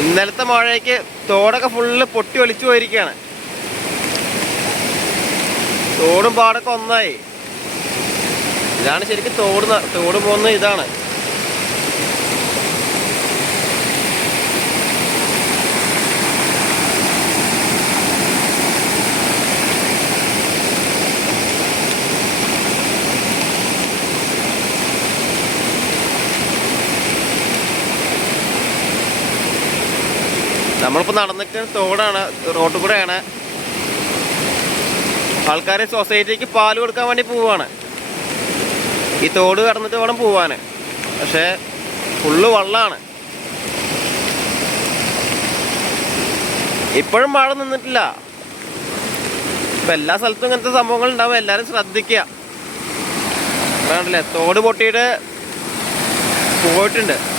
ഇന്നലത്തെ മഴയ്ക്ക് തോടൊക്കെ ഫുള്ള് പൊട്ടി ഒലിച്ചു പോയിരിക്കുകയാണ്. തോടും പാടൊക്കെ ഒന്നായി. ഇതാണ് ശരിക്കും തോട് പോകുന്നത് ഇതാണ്. നമ്മളിപ്പോൾ നടന്നിട്ട് തോടാണ്, റോഡ് കൂടെയാണ്. ആൾക്കാർ സൊസൈറ്റിക്ക് പാല് കൊടുക്കാൻ വേണ്ടി പോവാണ്. ഈ തോട് കടന്നിട്ട് വേണം പോവാൻ. പക്ഷേ ഫുള്ള് വെള്ളമാണ്. ഇപ്പോഴും മഴ നിന്നിട്ടില്ല. ഇപ്പം എല്ലാ സ്ഥലത്തും ഇങ്ങനത്തെ സംഭവങ്ങൾ ഉണ്ടാവും. എല്ലാവരും ശ്രദ്ധിക്കുക. കണ്ടില്ലേ, തോട് പൊട്ടിയിട്ട് പോയിട്ടുണ്ട്.